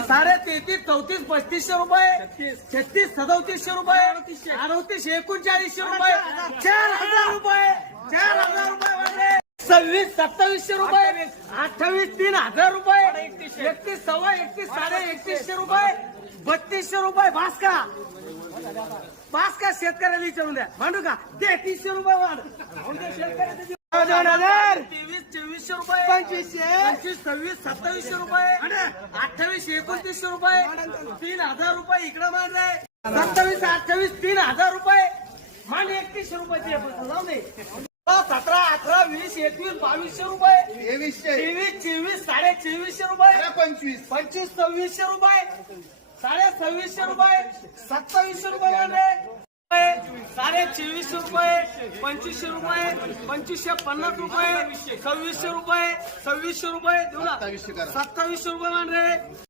साडे 33, 34, 3500 रुपये, 36, 3700 रुपये, 38, 3900 रुपये, 4000 रुपये, 4000 रुपये वाढले. 26, 2700 रुपये, 28, 3000 रुपये, 31, सव्वा 31, साडे 3100 रुपये, 3200 रुपये. बास का शेतकऱ्याला विचारून द्या, भांडू का? 3300 रुपये वाढ. 23, 2400 रुपये, 25, 26, 2700 रुपये, 28, 2900 रुपये, 3000 रुपये इकडे मांडले. 27, 28, 3000 रुपये मान. 3100 रुपये जाऊ दे. 17, 18, 20, 21, 2200 रुपये, 23, 24, साडे 2400 रुपये, 25, 2600 रुपये, साडे 2600 रुपये, 2700 रुपये मांडले. साडे 2400 रुपये, 2500 रुपये, 2550 रुपये, 2600 रुपये, 2600 रुपये देऊ ना. 2700 रुपये मांडले.